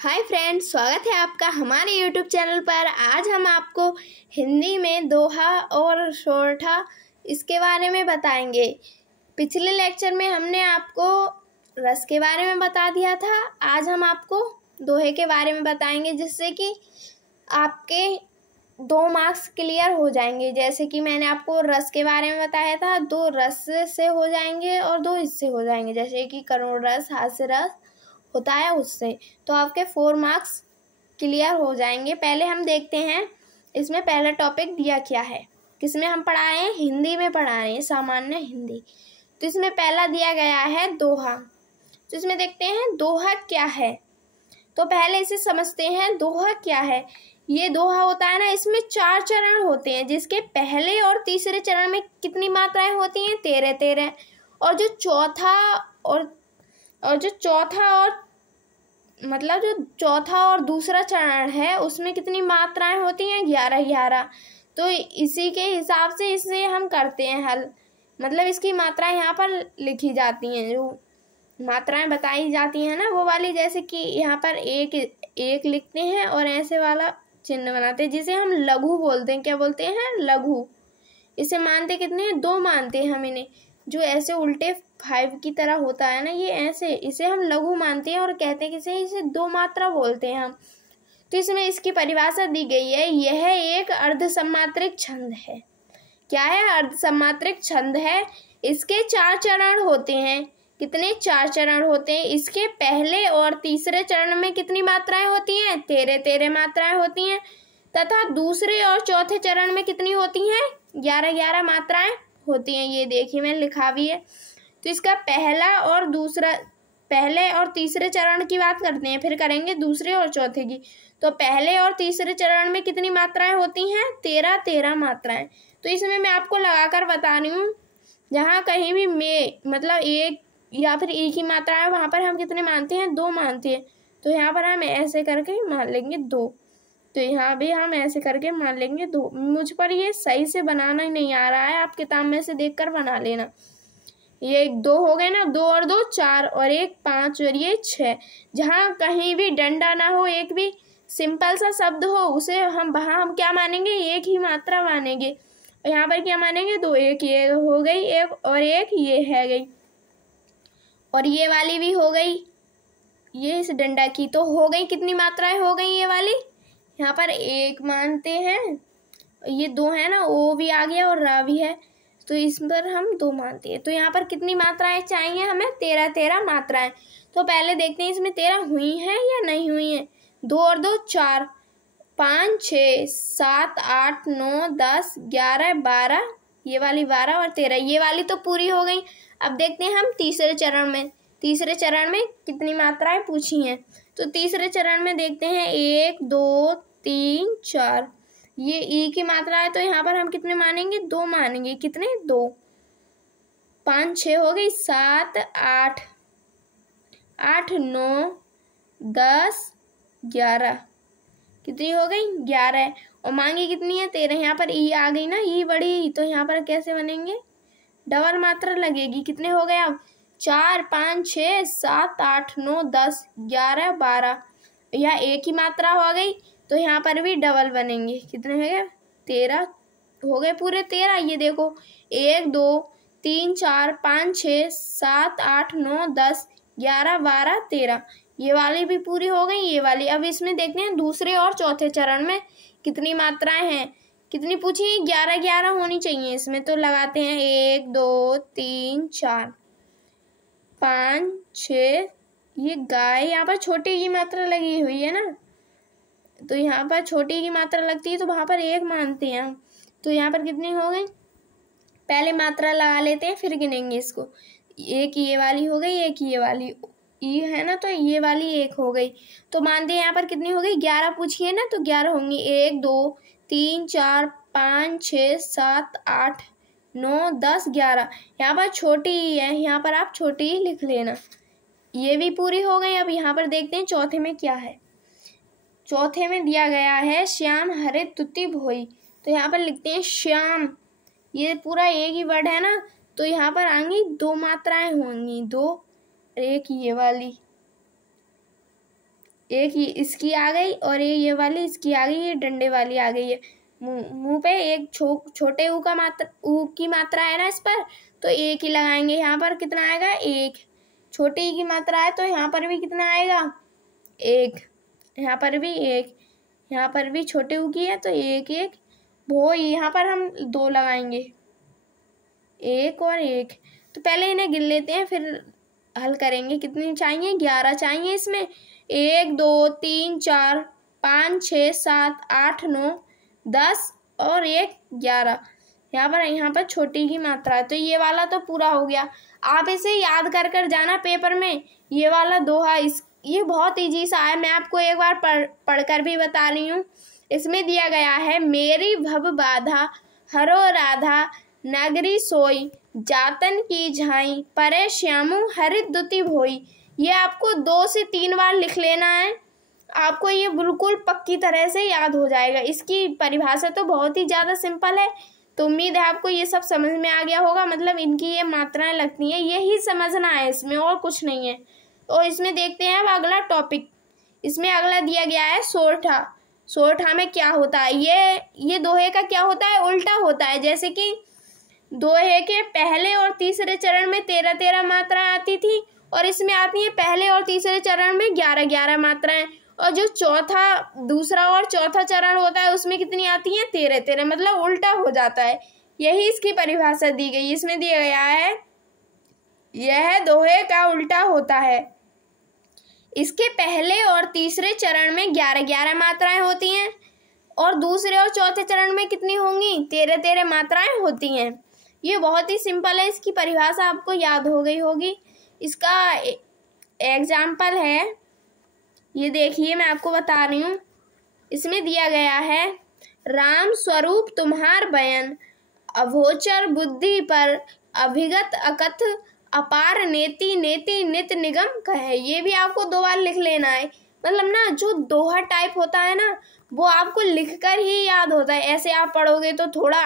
Hi friends, स्वागत है आपका हमारे यूट्यूब चैनल पर। आज हम आपको हिंदी में दोहा और सोरठा इसके बारे में बताएंगे। पिछले लेक्चर में हमने आपको रस के बारे में बता दिया था। आज हम आपको दोहे के बारे में बताएंगे, जिससे कि आपके 2 मार्क्स क्लियर हो जाएंगे। जैसे कि मैंने आपको रस के बारे में बताया था, 2 रस से हो जाएंगे और 2 इससे हो जाएंगे। जैसे कि करुण रस, हास्य रस होता है उससे, तो आपके 4 मार्क्स क्लियर हो जाएंगे। पहले हम देखते हैं इसमें पहला टॉपिक दिया क्या है। किसमें हम पढ़ा रहे हैं? हिंदी में पढ़ा रहे हैं, सामान्य हिंदी। तो इसमें पहला दिया गया है दोहा। तो इसमें देखते हैं दोहा क्या है। तो पहले इसे समझते हैं, दोहा क्या है। ये दोहा होता है ना, इसमें 4 चरण होते हैं, जिसके पहले और तीसरे चरण में कितनी मात्राएं होती हैं? 13 और जो चौथा और दूसरा चरण है, उसमें कितनी मात्राएं होती हैं? 11। तो इसी के हिसाब से इसे हम करते हैं हल। मतलब इसकी मात्राएं यहाँ पर लिखी जाती हैं, जो मात्राएं बताई जाती हैं ना वो वाली। जैसे कि यहाँ पर एक लिखते हैं और ऐसे वाला चिन्ह बनाते हैं, जिसे हम लघु बोलते हैं। क्या बोलते हैं? लघु। इसे मानते कितने हैं? 2 मानते हैं हम इन्हें। जो ऐसे उल्टे 5 की तरह होता है ना, ये ऐसे, इसे हम लघु मानते हैं और कहते हैं किसे? इसे 2 मात्रा बोलते हैं हम। तो इसमें इसकी परिभाषा दी गई है, यह एक अर्धसमात्रिक छंद है। क्या है? अर्धसमात्रिक छंद है। इसके 4 चरण होते हैं। कितने? 4 चरण होते हैं। इसके पहले और तीसरे चरण में कितनी मात्राएं होती हैं? 13 मात्राएं होती हैं। तथा दूसरे और चौथे चरण में कितनी होती हैं? 11 मात्राएं होती हैं। ये देखिए मैंने लिखा भी है। तो इसका पहले और तीसरे चरण की बात करते हैं, फिर करेंगे दूसरे और चौथे की। तो पहले और तीसरे चरण में कितनी मात्राएं होती हैं? 13 मात्राएं। तो इसमें मैं आपको लगाकर बता रही हूँ, जहाँ कहीं भी मतलब एक या फिर एक ही मात्रा है, वहां पर हम कितने मानते हैं? 2 मानते हैं। तो यहाँ पर हम ऐसे करके मान लेंगे 2। तो यहाँ भी हम ऐसे करके मान लेंगे 2। मुझ पर ये सही से बनाना ही नहीं आ रहा है, आप किताब में से देखकर बना लेना। ये 2 हो गए ना, 2 और 2 4 और 1 5 और ये 6। जहाँ कहीं भी डंडा ना हो, एक भी सिंपल सा शब्द हो, उसे वहाँ हम क्या मानेंगे? एक ही मात्रा मानेंगे। और यहाँ पर क्या मानेंगे? 2। एक ये हो गई, एक और एक ये है गई, और ये वाली भी हो गई। ये इस डंडा की तो हो गई। कितनी मात्राएं हो गई ये वाली? यहाँ पर 1 मानते हैं, ये 2 है ना, ओ भी आ गया और रा भी है, तो इस पर हम 2 मानते हैं। तो यहाँ पर कितनी मात्राएं चाहिए हमें? 13 मात्राएं। तो पहले देखते हैं इसमें 13 हुई हैं या नहीं हुई हैं। 2 और 2 4, 5 6 7 8 9 10 11 12, ये वाली 12 और 13, ये वाली तो पूरी हो गई। अब देखते हैं हम तीसरे चरण में। तीसरे चरण में कितनी मात्राएं पूछी हैं। तो तीसरे चरण में देखते हैं 1 2 3 4, ये ई की मात्रा है, तो यहाँ पर हम कितने मानेंगे? 2 मानेंगे। कितने? 2। 5 6 हो गई, 7 8 8 9 10 11, कितनी हो गई? 11। और मांगी कितनी है? 13। यहाँ पर ई आ गई ना, ई बड़ी, तो यहाँ पर कैसे बनेंगे? डबल मात्रा लगेगी। कितने हो गए अब? 4 5 6 7 8 9 10 11 12, यह एक ही मात्रा हो गई, तो यहाँ पर भी डबल बनेंगे। कितने हो गए? 13 हो गए, पूरे 13। ये देखो 1 2 3 4 5 6 7 8 9 10 11 12 13, ये वाली भी पूरी हो गई, ये वाली। अब इसमें देखते हैं दूसरे और चौथे चरण में कितनी मात्राएं हैं। कितनी पूछी? 11 होनी चाहिए इसमें। तो लगाते हैं 1 2 3 4 5 6, ये गाय यहाँ पर छोटी की मात्रा लगी हुई है ना, तो यहाँ पर छोटी की मात्रा लगती है, तो वहां पर 1 मानते हैं हम। तो यहाँ पर कितनी हो गई? पहले मात्रा लगा लेते हैं, फिर गिनेंगे इसको। एक ये वाली हो गई, एक ये वाली ई है ना, तो ये वाली 1 हो गई। तो मानते हैं यहाँ पर कितनी हो गई? 11 पूछी है ना, तो 11 होंगी। 1 2 3 4 5 6 7 8 9 10 11, यहाँ पर छोटी ई है, यहाँ पर आप छोटी ही लिख लेना। ये भी पूरी हो गई। अब यहाँ पर देखते हैं चौथे में क्या है। चौथे में दिया गया है श्याम हरे तुति भोई। तो यहाँ पर लिखते हैं श्याम, ये पूरा एक ही वर्ड है ना, तो यहाँ पर आएंगी 2 मात्राएं होंगी, 2 एक ये वाली। एक इसकी आ गई और ये वाली इसकी आ गई, ये डंडे वाली आ गई है। मुंह पे एक छोटे ऊ की मात्रा है ना इस पर, तो एक ही लगाएंगे। यहाँ पर कितना आएगा? एक। छोटे ई की मात्रा है तो यहाँ पर भी कितना आएगा? एक। यहाँ पर भी एक, यहाँ पर भी छोटे ऊ की है तो एक एक। वो यहाँ पर हम 2 लगाएंगे, एक और एक। तो पहले इन्हें गिन लेते हैं फिर हल करेंगे। कितनी चाहिए? 11 चाहिए इसमें। 1 2 3 4 5 6 7 8 9 10 और 1 11। यहाँ पर छोटी की मात्रा है तो ये वाला तो पूरा हो गया। आप इसे याद कर जाना पेपर में। ये वाला दोहा ये बहुत इजी सा है, मैं आपको एक बार पढ़कर भी बता रही हूँ। इसमें दिया गया है, मेरी भव बाधा हरो राधा नगरी सोई, जातन की झाई परे श्यामु हरित दुति भोई। ये आपको 2 से 3 बार लिख लेना है, आपको ये बिल्कुल पक्की तरह से याद हो जाएगा। इसकी परिभाषा तो बहुत ही ज़्यादा सिंपल है, तो उम्मीद है आपको ये सब समझ में आ गया होगा। मतलब इनकी ये मात्राएं लगती हैं, यही समझना है, इसमें और कुछ नहीं है। और इसमें देखते हैं अब अगला टॉपिक। इसमें अगला दिया गया है सोरठा। सोरठा में क्या होता है? ये दोहे का क्या होता है? उल्टा होता है। जैसे कि दोहे के पहले और तीसरे चरण में 13-13 मात्राएं आती थी और इसमें आती है पहले और तीसरे चरण में 11-11 मात्राएं। और जो दूसरा और चौथा चरण होता है उसमें कितनी आती है? 13-13। मतलब उल्टा हो जाता है। यही इसकी परिभाषा दी गई। इसमें दिया गया है, यह दोहे का उल्टा होता है। इसके पहले और तीसरे चरण में 11-11 मात्राएं होती हैं और दूसरे और चौथे चरण में कितनी होंगी? 13-13 मात्राएं होती हैं। ये बहुत ही सिंपल है, इसकी परिभाषा आपको याद हो गई होगी। इसका एग्जाम्पल है, ये देखिए मैं आपको बता रही हूँ। इसमें दिया गया है, राम स्वरूप तुम्हार बयन अभोचर बुद्धि पर अभिगत अकथ अपार नेति नेति नित निगम कहे। ये भी आपको 2 बार लिख लेना है। मतलब ना जो दोहा टाइप होता है ना वो आपको लिखकर ही याद होता है। ऐसे आप पढ़ोगे तो थोड़ा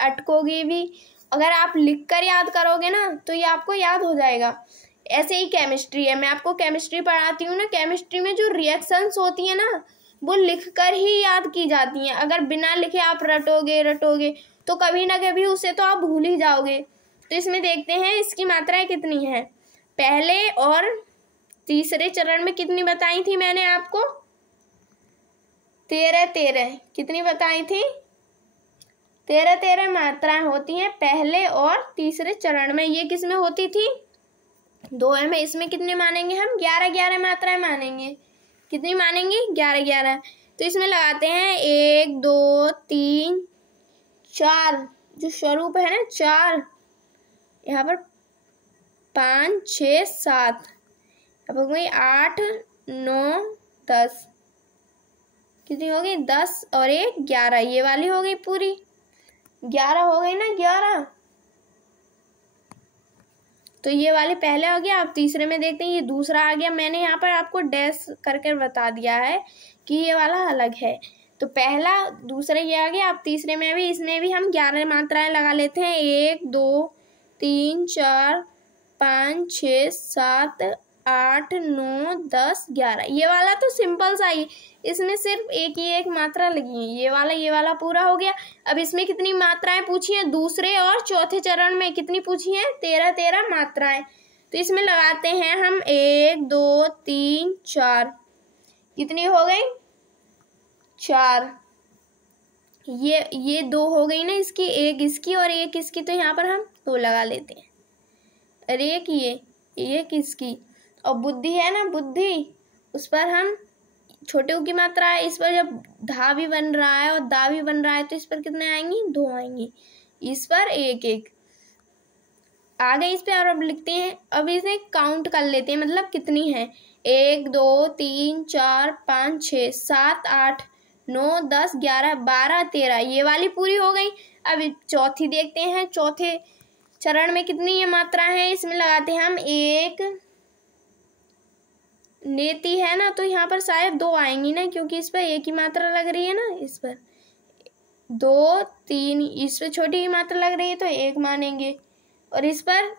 अटकोगे भी। अगर आप लिखकर याद करोगे ना तो ये आपको याद हो जाएगा। ऐसे ही केमिस्ट्री है, मैं आपको केमिस्ट्री पढ़ाती हूँ ना, केमिस्ट्री में जो रिएक्शंस होती है ना वो लिखकर ही याद की जाती हैं। अगर बिना लिखे आप रटोगे तो कभी ना कभी उसे तो आप भूल ही जाओगे। तो इसमें देखते हैं इसकी मात्राएं कितनी हैं। पहले और तीसरे चरण में कितनी बताई थी मैंने आपको? 13-13। कितनी बताई थी? 13-13 मात्राएं होती हैं पहले और तीसरे चरण में। ये किस में होती थी? दोहे में। इसमें कितने मानेंगे हम? 11-11 मात्राएं मानेंगे। कितनी मानेंगे? 11-11। तो इसमें लगाते हैं 1 2 3 4, जो स्वरूप है ना 4, यहाँ पर 5 6 7, अब हो गई 8 9 10। कितनी हो गई? 10 और 1 11। ये वाली हो गई पूरी 11 हो गई ना, 11। तो ये वाली पहले हो गया। अब तीसरे में देखते हैं, ये दूसरा आ गया। मैंने यहाँ पर आपको डैश करके बता दिया है कि ये वाला अलग है। तो पहला दूसरा ये आ गया। अब तीसरे में भी, इसमें भी हम 11 मात्राएं लगा लेते हैं। 1 2 3 4 5 6 7 8 9 10 11। ये वाला तो सिंपल सा ही, इसमें सिर्फ एक मात्रा लगी है। ये वाला पूरा हो गया। अब इसमें कितनी मात्राएं पूछी हैं? दूसरे और चौथे चरण में कितनी पूछी हैं? 13-13 मात्राएं। तो इसमें लगाते हैं हम 1 2 3 4। कितनी हो गई? 4। ये 2 हो गई ना इसकी, एक इसकी और एक इसकी, तो यहाँ पर हम 2 लगा लेते हैं। और एक इसकी। और बुद्धि है ना, बुद्धि, उस पर हम छोटे की मात्रा है, इस पर जब धा भी बन रहा है और दा भी बन रहा है तो इस पर कितने आएंगी? 2 आएंगी। इस पर 1-1 आ गए इस पे। और अब लिखते हैं, अब इसे काउंट कर लेते हैं, मतलब कितनी है। 1 2 3 4 5 6 7 8 9 10 11 12 13। ये वाली पूरी हो गई। अब चौथी देखते हैं। चौथे चरण में कितनी ये मात्रा है? इसमें लगाते हैं हम 1 नेति है ना, तो यहाँ पर शायद 2 आएंगी ना, क्योंकि इस पर एक ही मात्रा लग रही है ना। इस पर 2 3, इस पर छोटी ही मात्रा लग रही है तो 1 मानेंगे। और इस पर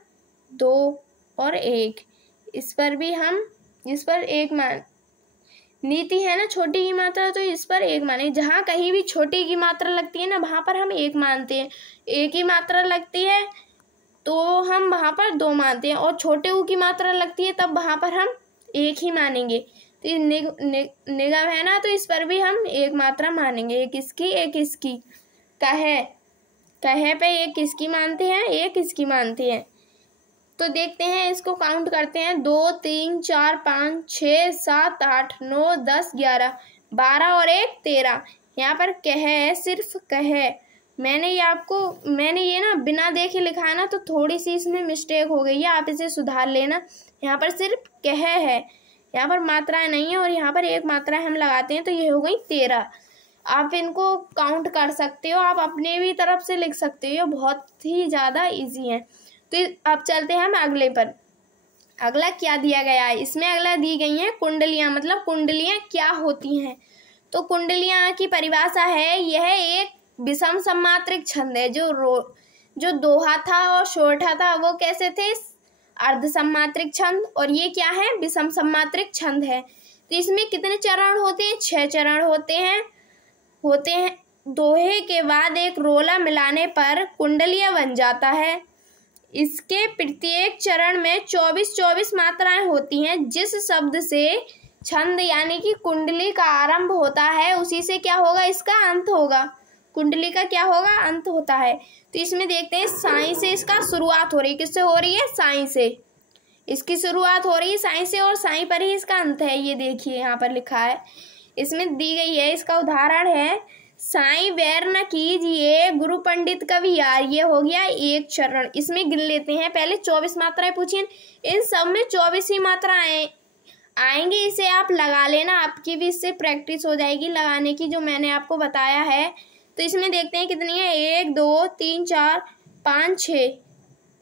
2 और 1, इस पर भी हम, इस पर 1 मान, नीति है ना, छोटी की मात्रा तो इस पर एक माने, जहाँ कहीं भी छोटी की मात्रा लगती है ना वहाँ पर हम एक मानते हैं, एक की मात्रा लगती है तो हम वहाँ पर दो मानते हैं, और छोटे ऊ की मात्रा लगती है तब वहाँ पर हम एक ही मानेंगे। तो ये निगम है ना, तो इस पर भी हम एक मात्रा मानेंगे, एक इसकी एक इसकी। कहे पे एक किसकी मानते हैं, एक इसकी मानते हैं। तो देखते हैं, इसको काउंट करते हैं, 2 3 4 5 6 7 8 9 10 11 12 और 1 13। यहाँ पर कह है, सिर्फ कह। मैंने ये ना बिना देखे लिखा है ना, तो थोड़ी सी इसमें मिस्टेक हो गई है, आप इसे सुधार लेना। यहाँ पर सिर्फ कह है, यहाँ पर मात्राएं नहीं है, और यहाँ पर एक मात्रा हम लगाते हैं तो ये हो गई 13। आप इनको काउंट कर सकते हो, आप अपने भी तरफ से लिख सकते हो, ये बहुत ही ज़्यादा इजी है। तो अब चलते हैं हम अगले पर। अगला क्या दिया गया है, इसमें अगला दी गई हैं कुंडलियाँ, मतलब कुंडलियाँ क्या होती हैं। तो कुंडलियाँ की परिभाषा है, यह एक विषम सम्मात्रिक छंद है। जो दोहा था और सोरठा था वो कैसे थे, अर्ध सम्मात्रिक छंद, और ये क्या है, विषम सम्मात्रिक छंद है। तो इसमें कितने चरण होते हैं, 6 चरण होते हैं। दोहे के बाद एक रोला मिलाने पर कुंडलिया बन जाता है। इसके प्रत्येक चरण में 24 मात्राएं होती हैं। जिस शब्द से छंद यानी कि कुंडली का आरंभ होता है उसी से क्या होगा, इसका अंत होगा। कुंडली का क्या होगा, अंत होता है। तो इसमें देखते हैं, साई से इसका शुरुआत हो रही है। किससे हो रही है, साई से इसकी शुरुआत हो रही है, साई से, और साई पर ही इसका अंत है। ये देखिए यहाँ पर लिखा है, इसमें दी गई है। इसका उदाहरण है, साई बैर न कीजिए गुरु पंडित कवियार। ये हो गया एक चरण। इसमें गिन लेते हैं, पहले 24 मात्राएं पूछी, इन सब में 24 ही मात्राएं आएंगी। इसे आप लगा लेना, आपकी भी इससे प्रैक्टिस हो जाएगी लगाने की, जो मैंने आपको बताया है। तो इसमें देखते हैं कितनी है, 1 2 3 4 5 6,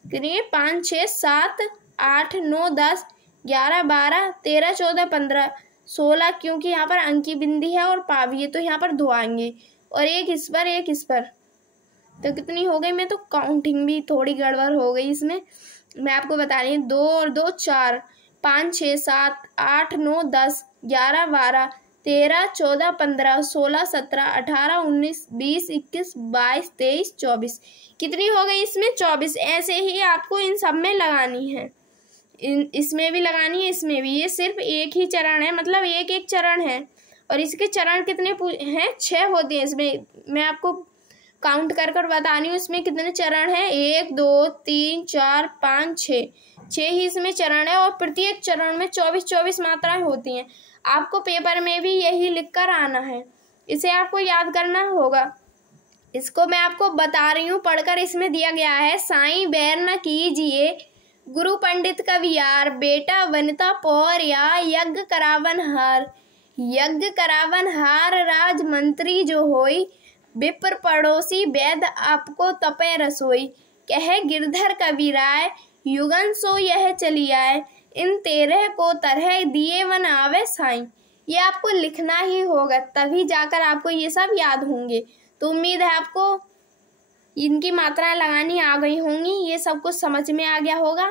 कितनी है, 5 6 7 8 9 10 11 12 13 14 15 16, क्योंकि यहाँ पर अंकी बिंदी है और पावी है तो यहाँ पर 2 आएंगे, और एक इस पर एक इस पर। तो कितनी हो गई, मैं तो काउंटिंग भी थोड़ी गड़बड़ हो गई इसमें, मैं आपको बता रही हूँ। 2 और 2 4 5 6 7 8 9 10 11 12 13 14 15 16 17 18 19 20 21 22 23 24। कितनी हो गई इसमें, 24। ऐसे ही आपको इन सब में लगानी है, इसमें भी लगानी है, इसमें भी। ये सिर्फ एक ही चरण है, मतलब एक एक चरण है, और इसके चरण कितने हैं, 6 होते हैं। इसमें मैं आपको काउंट कर बता रही हूँ, इसमें कितने चरण हैं, 1 2 3 4 5 6 ही इसमें चरण है, और प्रत्येक चरण में 24 मात्राएं होती हैं। आपको पेपर में भी यही लिखकर आना है, इसे आपको याद करना होगा। इसको मैं आपको बता रही हूँ पढ़कर, इसमें दिया गया है, साईं बैर न कीजिए गुरु पंडित कवियार, बेटा वनिता पौर्या यज्ञ करावन हार राज मंत्री जो होई, विप्र पड़ोसी वैद आपको तपे रसोई, कह गिरधर कबीराय युगन सो यह चली आए, इन 13 को तरह दिए वन आवे साईं। ये आपको लिखना ही होगा, तभी जाकर आपको ये सब याद होंगे। तो उम्मीद है आपको इनकी मात्राएं लगानी आ गई होंगी, ये सब कुछ समझ में आ गया होगा,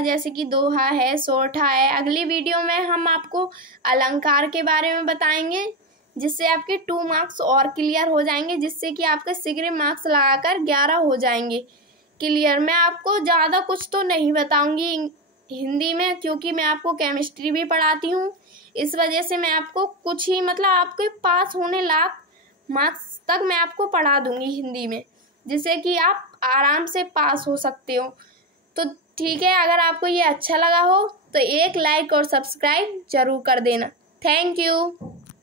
जैसे कि दोहा है, सोरठा है। अगली वीडियो में हम आपको अलंकार के बारे में बताएंगे, जिससे आपके 2 मार्क्स और क्लियर हो जाएंगे, जिससे कि आपके शीघ्र मार्क्स लगाकर 11 हो जाएंगे क्लियर। मैं आपको ज़्यादा कुछ तो नहीं बताऊंगी हिंदी में, क्योंकि मैं आपको केमिस्ट्री भी पढ़ाती हूँ, इस वजह से मैं आपको कुछ ही, मतलब आपके पास होने लायक मार्क्स तक मैं आपको पढ़ा दूंगी हिंदी में, जिससे कि आप आराम से पास हो सकते हो। तो ठीक है, अगर आपको ये अच्छा लगा हो तो एक लाइक और सब्सक्राइब जरूर कर देना। Thank you.